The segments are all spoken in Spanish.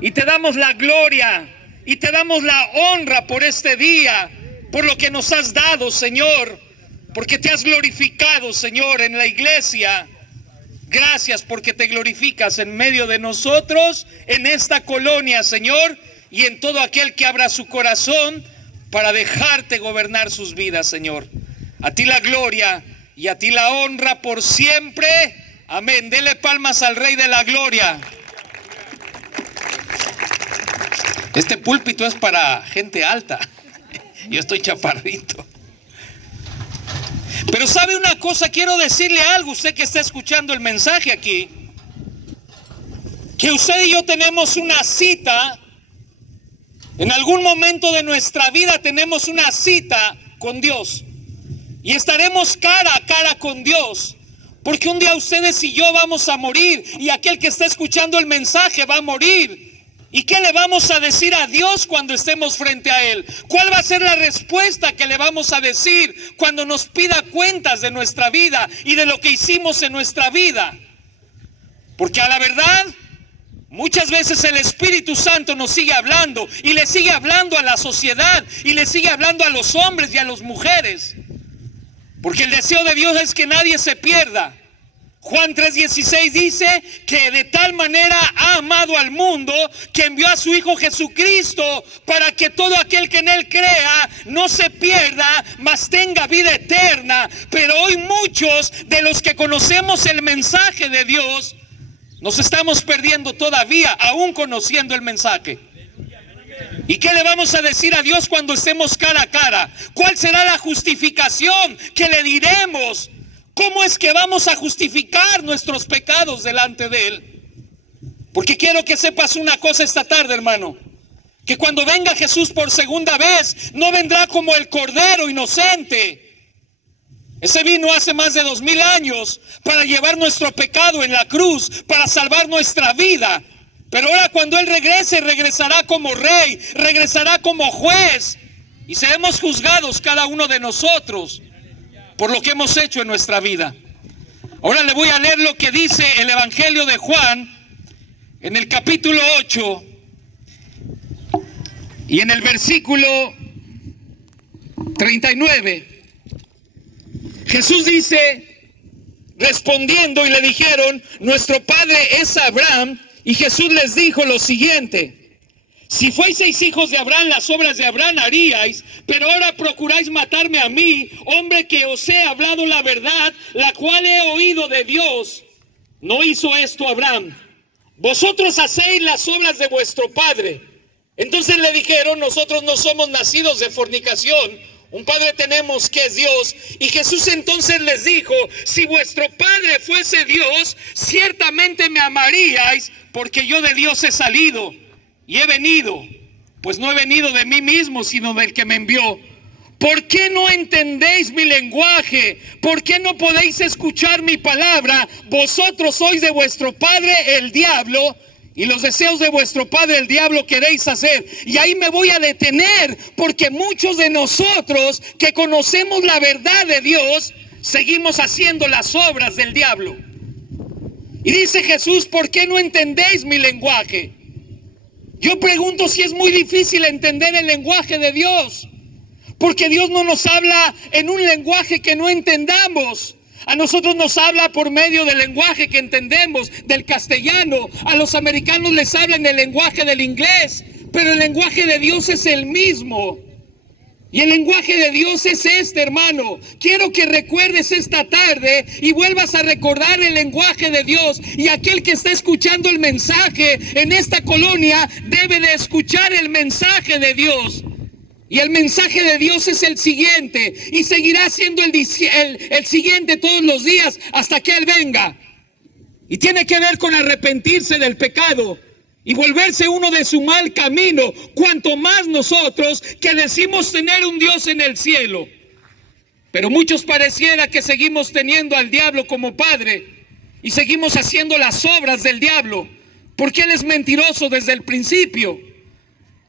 Y te damos la gloria y te damos la honra por este día, por lo que nos has dado, Señor, porque te has glorificado, Señor, en la iglesia. Gracias porque te glorificas en medio de nosotros, en esta colonia, Señor, y en todo aquel que abra su corazón para dejarte gobernar sus vidas, Señor. A ti la gloria y a ti la honra por siempre. Amén. Dele palmas al Rey de la Gloria. Este púlpito es para gente alta. Yo estoy chaparrito. Pero sabe una cosa, quiero decirle algo, usted que está escuchando el mensaje aquí, que usted y yo tenemos una cita, en algún momento de nuestra vida tenemos una cita con Dios, y estaremos cara a cara con Dios, porque un día ustedes y yo vamos a morir, y aquel que está escuchando el mensaje va a morir. ¿Y qué le vamos a decir a Dios cuando estemos frente a Él? ¿Cuál va a ser la respuesta que le vamos a decir cuando nos pida cuentas de nuestra vida y de lo que hicimos en nuestra vida? Porque a la verdad, muchas veces el Espíritu Santo nos sigue hablando y le sigue hablando a la sociedad y le sigue hablando a los hombres y a las mujeres. Porque el deseo de Dios es que nadie se pierda. Juan 3:16 dice que de tal manera ha amado al mundo que envió a su Hijo Jesucristo para que todo aquel que en Él crea no se pierda, mas tenga vida eterna. Pero hoy muchos de los que conocemos el mensaje de Dios nos estamos perdiendo todavía, aún conociendo el mensaje. ¿Y qué le vamos a decir a Dios cuando estemos cara a cara? ¿Cuál será la justificación que le diremos? ¿Cómo es que vamos a justificar nuestros pecados delante de Él? Porque quiero que sepas una cosa esta tarde, hermano, que cuando venga Jesús por segunda vez, no vendrá como el Cordero inocente. Ese vino hace más de 2000 años para llevar nuestro pecado en la cruz, para salvar nuestra vida. Pero ahora cuando Él regrese, regresará como Rey, regresará como juez, y seremos juzgados cada uno de nosotros por lo que hemos hecho en nuestra vida. Ahora le voy a leer lo que dice el Evangelio de Juan en el capítulo 8 y en el versículo 39. Jesús dice, respondiendo, y le dijeron, nuestro padre es Abraham. Y Jesús les dijo lo siguiente: si fueseis hijos de Abraham, las obras de Abraham haríais, pero ahora procuráis matarme a mí, hombre que os he hablado la verdad, la cual he oído de Dios. No hizo esto Abraham. Vosotros hacéis las obras de vuestro padre. Entonces le dijeron, nosotros no somos nacidos de fornicación, un padre tenemos que es Dios. Y Jesús entonces les dijo, si vuestro padre fuese Dios, ciertamente me amaríais, porque yo de Dios he salido y he venido, pues no he venido de mí mismo, sino del que me envió. ¿Por qué no entendéis mi lenguaje? ¿Por qué no podéis escuchar mi palabra? Vosotros sois de vuestro padre el diablo, y los deseos de vuestro padre el diablo queréis hacer. Y ahí me voy a detener, porque muchos de nosotros que conocemos la verdad de Dios, seguimos haciendo las obras del diablo. Y dice Jesús, ¿por qué no entendéis mi lenguaje? Yo pregunto si es muy difícil entender el lenguaje de Dios, porque Dios no nos habla en un lenguaje que no entendamos. A nosotros nos habla por medio del lenguaje que entendemos, del castellano. A los americanos les habla en el lenguaje del inglés, pero el lenguaje de Dios es el mismo. Y el lenguaje de Dios es este, hermano. Quiero que recuerdes esta tarde y vuelvas a recordar el lenguaje de Dios. Y aquel que está escuchando el mensaje en esta colonia debe de escuchar el mensaje de Dios. Y el mensaje de Dios es el siguiente, y seguirá siendo el siguiente todos los días hasta que Él venga. Y tiene que ver con arrepentirse del pecado y volverse uno de su mal camino, cuanto más nosotros que decimos tener un Dios en el cielo. Pero muchos pareciera que seguimos teniendo al diablo como padre y seguimos haciendo las obras del diablo, porque él es mentiroso desde el principio.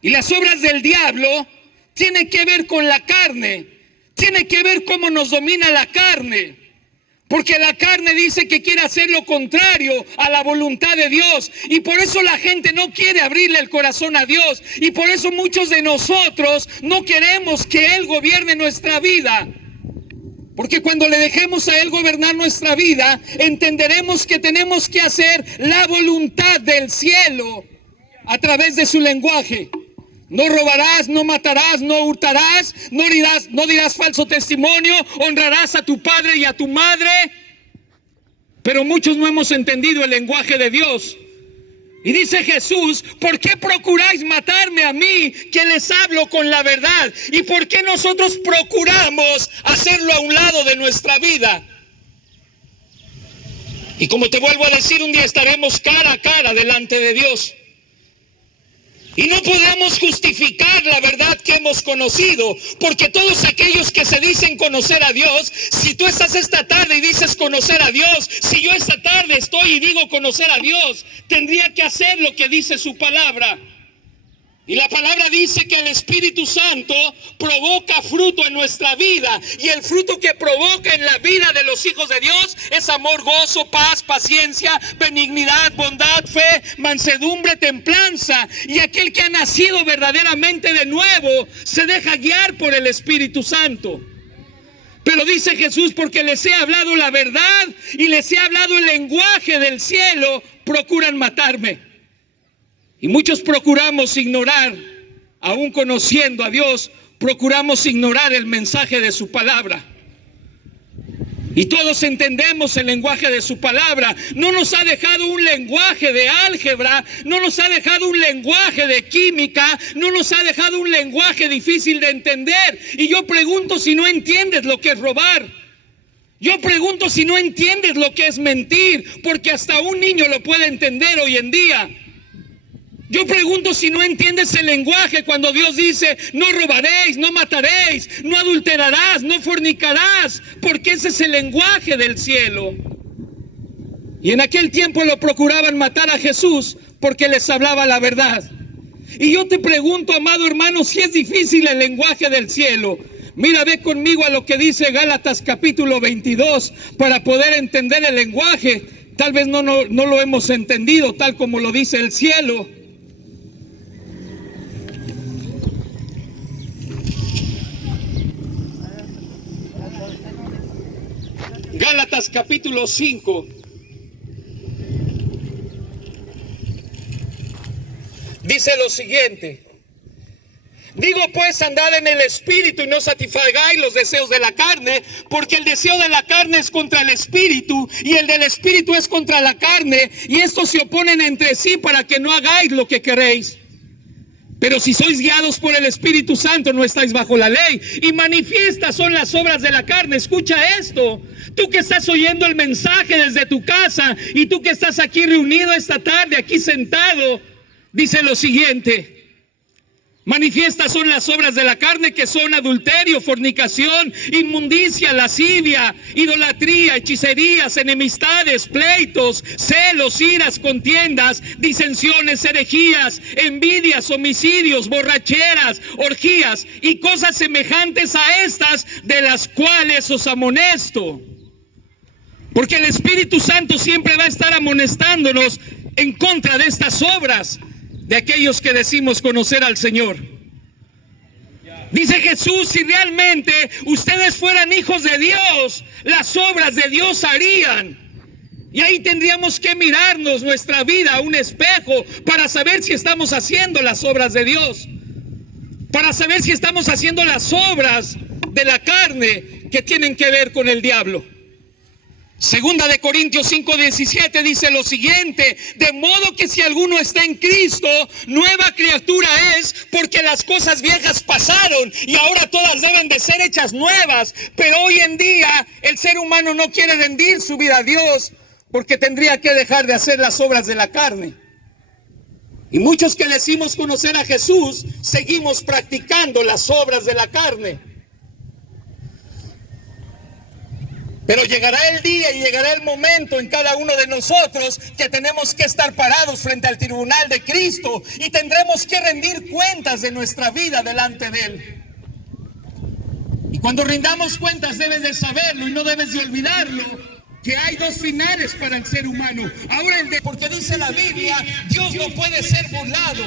Y las obras del diablo tienen que ver con la carne, tiene que ver cómo nos domina la carne. Porque la carne dice que quiere hacer lo contrario a la voluntad de Dios. Y por eso la gente no quiere abrirle el corazón a Dios. Y por eso muchos de nosotros no queremos que Él gobierne nuestra vida. Porque cuando le dejemos a Él gobernar nuestra vida, entenderemos que tenemos que hacer la voluntad del cielo a través de su lenguaje. No robarás, no matarás, no hurtarás, no dirás falso testimonio, honrarás a tu padre y a tu madre. Pero muchos no hemos entendido el lenguaje de Dios. Y dice Jesús, ¿por qué procuráis matarme a mí que les hablo con la verdad? ¿Y por qué nosotros procuramos hacerlo a un lado de nuestra vida? Y como te vuelvo a decir, un día estaremos cara a cara delante de Dios. Y no podemos justificar la verdad que hemos conocido, porque todos aquellos que se dicen conocer a Dios, si tú estás esta tarde y dices conocer a Dios, si yo esta tarde estoy y digo conocer a Dios, tendría que hacer lo que dice su palabra. Y la palabra dice que el Espíritu Santo provoca fruto en nuestra vida. Y el fruto que provoca en la vida de los hijos de Dios es amor, gozo, paz, paciencia, benignidad, bondad, fe, mansedumbre, templanza. Y aquel que ha nacido verdaderamente de nuevo se deja guiar por el Espíritu Santo. Pero dice Jesús, porque les he hablado la verdad y les he hablado el lenguaje del cielo, procuran matarme. Y muchos procuramos ignorar, aún conociendo a Dios, procuramos ignorar el mensaje de su palabra. Y todos entendemos el lenguaje de su palabra. No nos ha dejado un lenguaje de álgebra, no nos ha dejado un lenguaje de química, no nos ha dejado un lenguaje difícil de entender. Y yo pregunto si no entiendes lo que es robar. Yo pregunto si no entiendes lo que es mentir, porque hasta un niño lo puede entender hoy en día. Yo pregunto si no entiendes el lenguaje cuando Dios dice, no robaréis, no mataréis, no adulterarás, no fornicarás, porque ese es el lenguaje del cielo. Y en aquel tiempo lo procuraban matar a Jesús porque les hablaba la verdad. Y yo te pregunto, amado hermano, si es difícil el lenguaje del cielo. Mira, ve conmigo a lo que dice Gálatas capítulo 22 para poder entender el lenguaje. Tal vez no lo hemos entendido tal como lo dice el cielo. Gálatas capítulo 5 dice lo siguiente: digo pues, andad en el Espíritu y no satisfagáis los deseos de la carne, porque el deseo de la carne es contra el Espíritu y el del Espíritu es contra la carne, y estos se oponen entre sí para que no hagáis lo que queréis. Pero si sois guiados por el Espíritu Santo, no estáis bajo la ley. Y manifiestas son las obras de la carne. Escucha esto. Tú que estás oyendo el mensaje desde tu casa y tú que estás aquí reunido esta tarde, aquí sentado, dice lo siguiente: manifiestas son las obras de la carne, que son adulterio, fornicación, inmundicia, lascivia, idolatría, hechicerías, enemistades, pleitos, celos, iras, contiendas, disensiones, herejías, envidias, homicidios, borracheras, orgías y cosas semejantes a estas, de las cuales os amonesto. Porque el Espíritu Santo siempre va a estar amonestándonos en contra de estas obras de aquellos que decimos conocer al Señor. Dice Jesús, si realmente ustedes fueran hijos de Dios, las obras de Dios harían. Y ahí tendríamos que mirarnos nuestra vida a un espejo para saber si estamos haciendo las obras de Dios, para saber si estamos haciendo las obras de la carne que tienen que ver con el diablo. Segunda de Corintios 5:17 dice lo siguiente: de modo que si alguno está en Cristo, nueva criatura es, porque las cosas viejas pasaron y ahora todas deben de ser hechas nuevas. Pero hoy en día el ser humano no quiere rendir su vida a Dios, porque tendría que dejar de hacer las obras de la carne. Y muchos que decimos conocer a Jesús, seguimos practicando las obras de la carne. Pero llegará el día y llegará el momento en cada uno de nosotros que tenemos que estar parados frente al tribunal de Cristo y tendremos que rendir cuentas de nuestra vida delante de Él. Y cuando rindamos cuentas debes de saberlo y no debes de olvidarlo, que hay dos finales para el ser humano. Ahora porque dice la Biblia, Dios no puede ser burlado.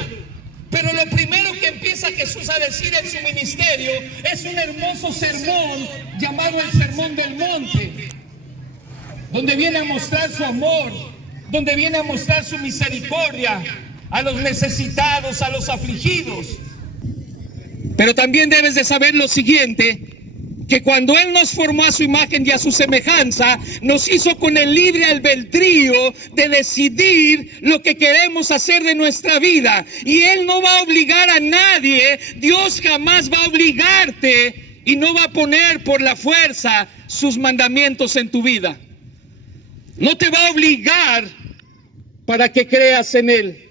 Pero lo primero que empieza Jesús a decir en su ministerio es un hermoso sermón llamado el Sermón del Monte, donde viene a mostrar su amor, donde viene a mostrar su misericordia a los necesitados, a los afligidos. Pero también debes de saber lo siguiente, que cuando Él nos formó a su imagen y a su semejanza, nos hizo con el libre albedrío de decidir lo que queremos hacer de nuestra vida. Y Él no va a obligar a nadie, Dios jamás va a obligarte y no va a poner por la fuerza sus mandamientos en tu vida. No te va a obligar para que creas en Él.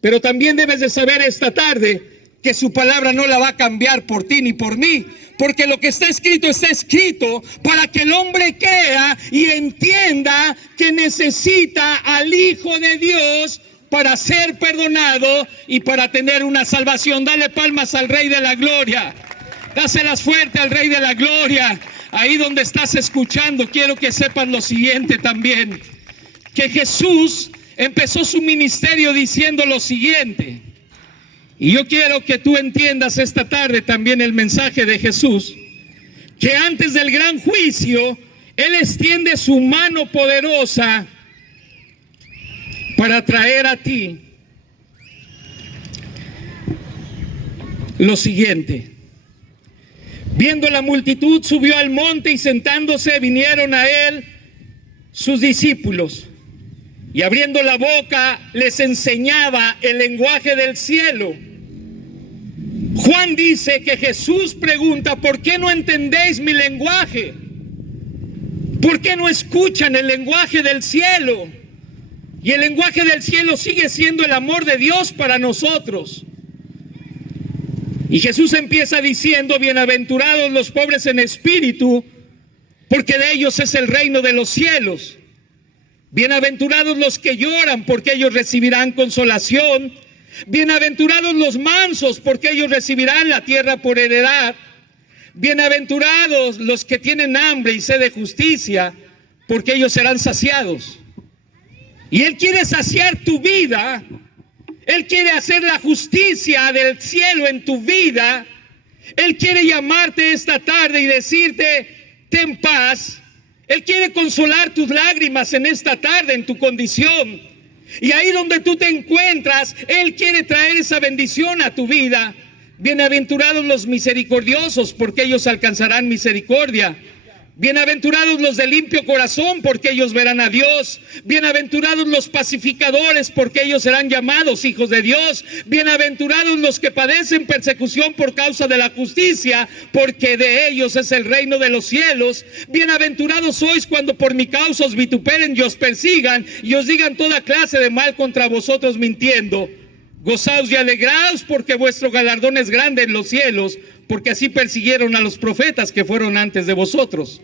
Pero también debes de saber esta tarde que su palabra no la va a cambiar por ti ni por mí, porque lo que está escrito para que el hombre crea y entienda que necesita al Hijo de Dios para ser perdonado y para tener una salvación. Dale palmas al Rey de la Gloria, dáselas fuerte al Rey de la Gloria. Ahí donde estás escuchando, quiero que sepas lo siguiente también, que Jesús empezó su ministerio diciendo lo siguiente. Y yo quiero que tú entiendas esta tarde también el mensaje de Jesús, que antes del gran juicio, Él extiende su mano poderosa para traer a ti lo siguiente. Viendo la multitud, subió al monte y sentándose vinieron a Él sus discípulos. Y abriendo la boca les enseñaba el lenguaje del cielo. Juan dice que Jesús pregunta: ¿por qué no entendéis mi lenguaje? ¿Por qué no escuchan el lenguaje del cielo? Y el lenguaje del cielo sigue siendo el amor de Dios para nosotros. Y Jesús empieza diciendo: bienaventurados los pobres en espíritu, porque de ellos es el reino de los cielos. Bienaventurados los que lloran, porque ellos recibirán consolación. Bienaventurados los mansos, porque ellos recibirán la tierra por heredad. Bienaventurados los que tienen hambre y sed de justicia, porque ellos serán saciados. Y Él quiere saciar tu vida. Él quiere hacer la justicia del cielo en tu vida. Él quiere llamarte esta tarde y decirte: ten paz. Él quiere consolar tus lágrimas en esta tarde, en tu condición. Y ahí donde tú te encuentras, Él quiere traer esa bendición a tu vida. Bienaventurados los misericordiosos, porque ellos alcanzarán misericordia. Bienaventurados los de limpio corazón, porque ellos verán a Dios. Bienaventurados los pacificadores, porque ellos serán llamados hijos de Dios. Bienaventurados los que padecen persecución por causa de la justicia, porque de ellos es el reino de los cielos. Bienaventurados sois cuando por mi causa os vituperen y os persigan y os digan toda clase de mal contra vosotros mintiendo. Gozaos y alegraos, porque vuestro galardón es grande en los cielos, porque así persiguieron a los profetas que fueron antes de vosotros.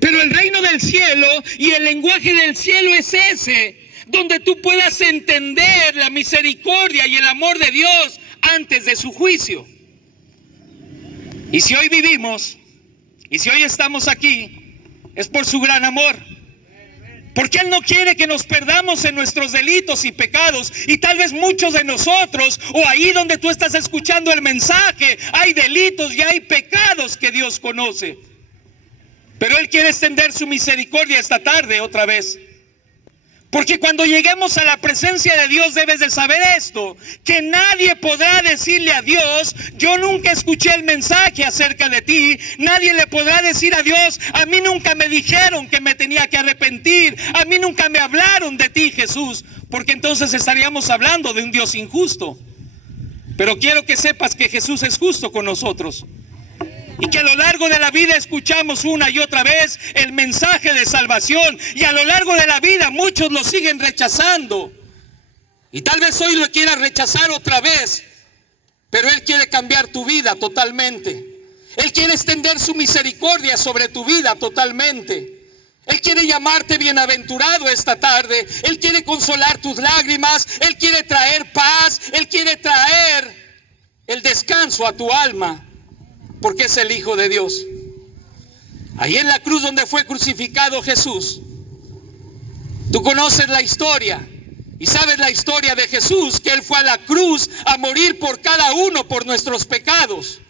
Pero el reino del cielo y el lenguaje del cielo es ese, donde tú puedas entender la misericordia y el amor de Dios antes de su juicio. Y si hoy vivimos, y si hoy estamos aquí, es por su gran amor. Porque Él no quiere que nos perdamos en nuestros delitos y pecados. Y tal vez muchos de nosotros, o ahí donde tú estás escuchando el mensaje, hay delitos y hay pecados que Dios conoce. Pero Él quiere extender su misericordia esta tarde otra vez. Porque cuando lleguemos a la presencia de Dios debes de saber esto, que nadie podrá decirle a Dios: yo nunca escuché el mensaje acerca de ti. Nadie le podrá decir a Dios: a mí nunca me dijeron que me tenía que arrepentir. A mí nunca me hablaron de ti, Jesús. Porque entonces estaríamos hablando de un Dios injusto. Pero quiero que sepas que Jesús es justo con nosotros. Y que a lo largo de la vida escuchamos una y otra vez el mensaje de salvación. Y a lo largo de la vida muchos lo siguen rechazando. Y tal vez hoy lo quieras rechazar otra vez. Pero Él quiere cambiar tu vida totalmente. Él quiere extender su misericordia sobre tu vida totalmente. Él quiere llamarte bienaventurado esta tarde. Él quiere consolar tus lágrimas. Él quiere traer paz. Él quiere traer el descanso a tu alma. Porque es el Hijo de Dios. Ahí en la cruz donde fue crucificado Jesús. Tú conoces la historia y sabes la historia de Jesús, que Él fue a la cruz a morir por cada uno, por nuestros pecados.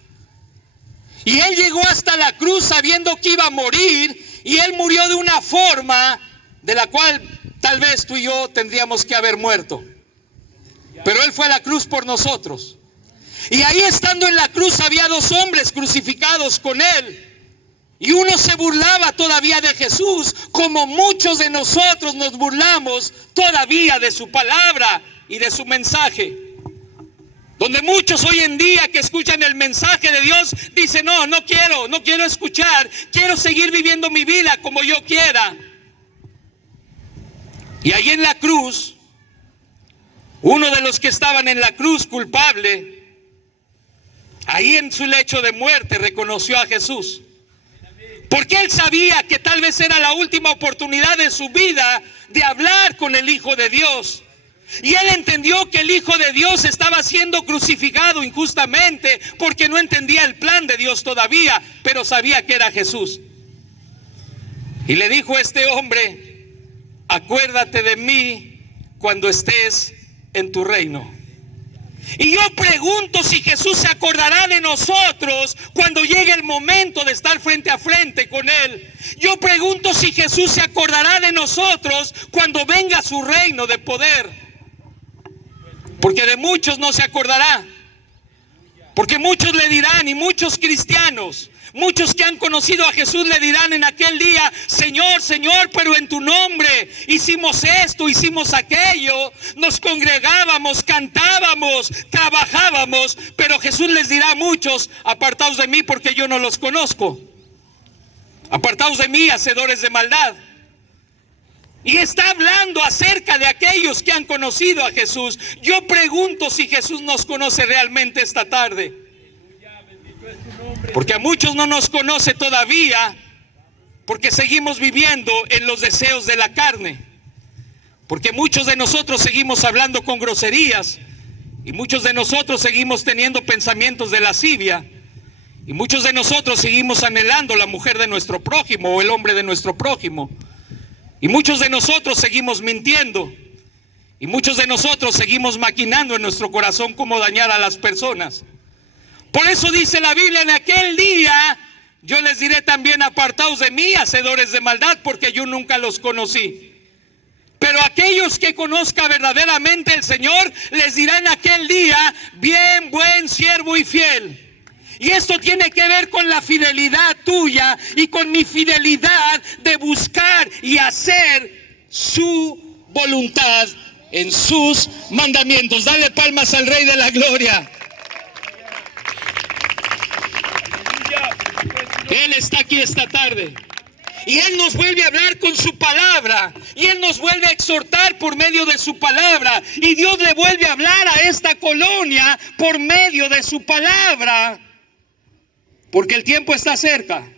Y Él llegó hasta la cruz sabiendo que iba a morir, y Él murió de una forma de la cual tal vez tú y yo tendríamos que haber muerto. Pero Él fue a la cruz por nosotros. Y ahí estando en la cruz había dos hombres crucificados con Él. Y uno se burlaba todavía de Jesús, como muchos de nosotros nos burlamos todavía de su palabra y de su mensaje. Donde muchos hoy en día que escuchan el mensaje de Dios dicen: no quiero escuchar, quiero seguir viviendo mi vida como yo quiera. Y ahí en la cruz, uno de los que estaban en la cruz culpable, ahí en su lecho de muerte reconoció a Jesús. Porque él sabía que tal vez era la última oportunidad de su vida de hablar con el Hijo de Dios. Y él entendió que el Hijo de Dios estaba siendo crucificado injustamente porque no entendía el plan de Dios todavía, pero sabía que era Jesús. Y le dijo a este hombre: acuérdate de mí cuando estés en tu reino. Y yo pregunto si Jesús se acordará de nosotros cuando llegue el momento de estar frente a frente con Él. Yo pregunto si Jesús se acordará de nosotros cuando venga su reino de poder. Porque de muchos no se acordará. Porque muchos le dirán, y muchos cristianos, muchos que han conocido a Jesús le dirán en aquel día: Señor, Señor, pero en tu nombre hicimos esto, hicimos aquello, nos congregábamos, cantábamos, trabajábamos. Pero Jesús les dirá a muchos: apartaos de mí porque yo no los conozco. Apartaos de mí, hacedores de maldad. Y está hablando acerca de aquellos que han conocido a Jesús. Yo pregunto si Jesús nos conoce realmente esta tarde. Porque a muchos no nos conoce todavía, porque seguimos viviendo en los deseos de la carne. Porque muchos de nosotros seguimos hablando con groserías, y muchos de nosotros seguimos teniendo pensamientos de lascivia, y muchos de nosotros seguimos anhelando la mujer de nuestro prójimo o el hombre de nuestro prójimo. Y muchos de nosotros seguimos mintiendo, y muchos de nosotros seguimos maquinando en nuestro corazón cómo dañar a las personas. Por eso dice la Biblia: en aquel día yo les diré también: apartaos de mí, hacedores de maldad, porque yo nunca los conocí. Pero aquellos que conozca verdaderamente el Señor les dirá en aquel día: bien, buen siervo y fiel. Y esto tiene que ver con la fidelidad tuya y con mi fidelidad de buscar y hacer su voluntad en sus mandamientos. Dale palmas al Rey de la Gloria. Él está aquí esta tarde. Y Él nos vuelve a hablar con su palabra. Y Él nos vuelve a exhortar por medio de su palabra. Y Dios le vuelve a hablar a esta colonia por medio de su palabra. Porque el tiempo está cerca.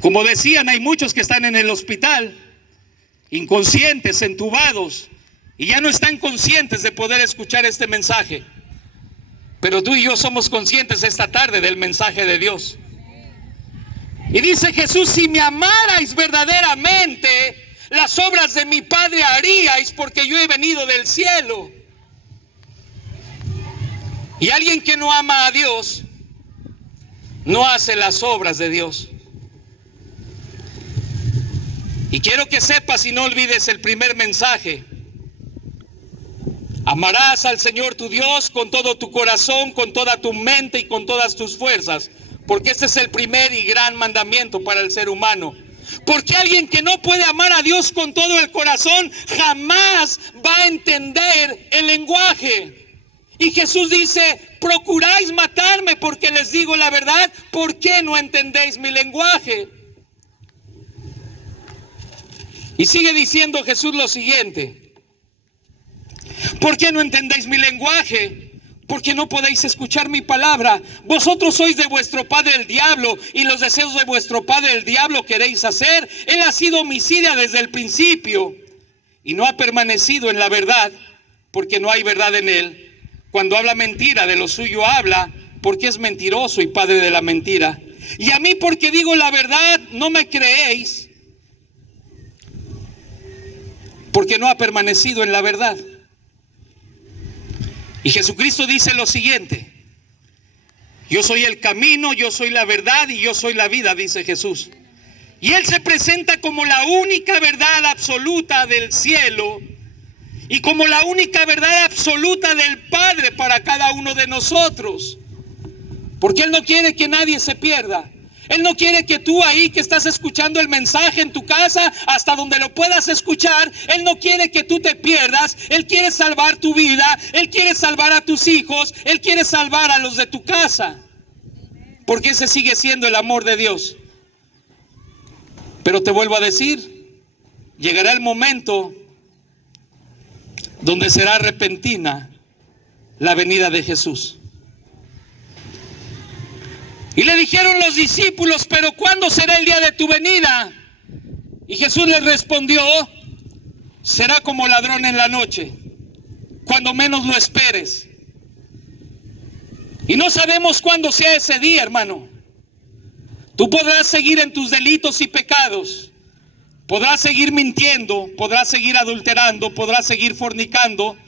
Como decían, hay muchos que están en el hospital, inconscientes, entubados, y ya no están conscientes de poder escuchar este mensaje. Pero tú y yo somos conscientes esta tarde del mensaje de Dios. Y dice Jesús: si me amarais verdaderamente, las obras de mi Padre haríais, porque yo he venido del cielo. Y alguien que no ama a Dios no hace las obras de Dios. Y quiero que sepas y no olvides el primer mensaje: amarás al Señor tu Dios con todo tu corazón, con toda tu mente y con todas tus fuerzas. Porque este es el primer y gran mandamiento para el ser humano. Porque alguien que no puede amar a Dios con todo el corazón jamás va a entender el lenguaje. Y Jesús dice: procuráis matarme porque les digo la verdad. ¿Por qué no entendéis mi lenguaje? Y sigue diciendo Jesús lo siguiente: ¿por qué no entendéis mi lenguaje? Porque no podéis escuchar mi palabra. Vosotros sois de vuestro padre el diablo, y los deseos de vuestro padre el diablo queréis hacer. Él ha sido homicida desde el principio y no ha permanecido en la verdad, porque no hay verdad en él. Cuando habla mentira, de lo suyo habla, porque es mentiroso y padre de la mentira. Y a mí, porque digo la verdad, no me creéis, porque no ha permanecido en la verdad. Y Jesucristo dice lo siguiente: yo soy el camino, yo soy la verdad y yo soy la vida, dice Jesús. Y Él se presenta como la única verdad absoluta del cielo y como la única verdad absoluta del Padre para cada uno de nosotros. Porque Él no quiere que nadie se pierda. Él no quiere que tú ahí que estás escuchando el mensaje en tu casa, hasta donde lo puedas escuchar, Él no quiere que tú te pierdas. Él quiere salvar tu vida, Él quiere salvar a tus hijos, Él quiere salvar a los de tu casa. Porque ese sigue siendo el amor de Dios. Pero te vuelvo a decir, llegará el momento donde será repentina la venida de Jesús. Y le dijeron los discípulos: pero ¿cuándo será el día de tu venida? Y Jesús les respondió: será como ladrón en la noche, cuando menos lo esperes. Y no sabemos cuándo sea ese día, hermano. Tú podrás seguir en tus delitos y pecados, podrás seguir mintiendo, podrás seguir adulterando, podrás seguir fornicando,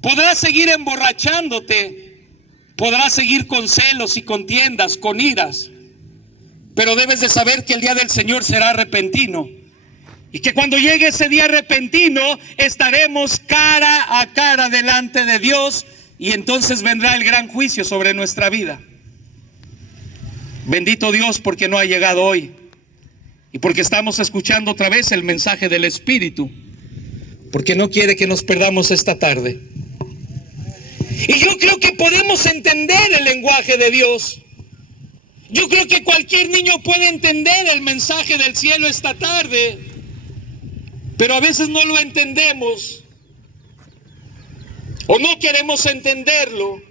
podrás seguir emborrachándote, podrás seguir con celos y contiendas, con iras. Pero debes de saber que el día del Señor será repentino. Y que cuando llegue ese día repentino, estaremos cara a cara delante de Dios. Y entonces vendrá el gran juicio sobre nuestra vida. Bendito Dios porque no ha llegado hoy. Y porque estamos escuchando otra vez el mensaje del Espíritu. Porque no quiere que nos perdamos esta tarde. Y yo creo que podemos entender el lenguaje de Dios. Yo creo que cualquier niño puede entender el mensaje del cielo esta tarde. Pero a veces no lo entendemos. O no queremos entenderlo.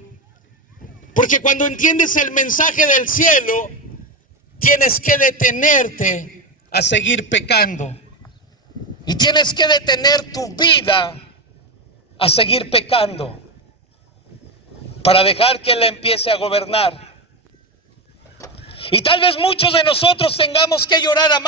Porque cuando entiendes el mensaje del cielo, tienes que detenerte a seguir pecando. Y tienes que detener tu vida a seguir pecando, para dejar que Él empiece a gobernar. Y tal vez muchos de nosotros tengamos que llorar amargamente.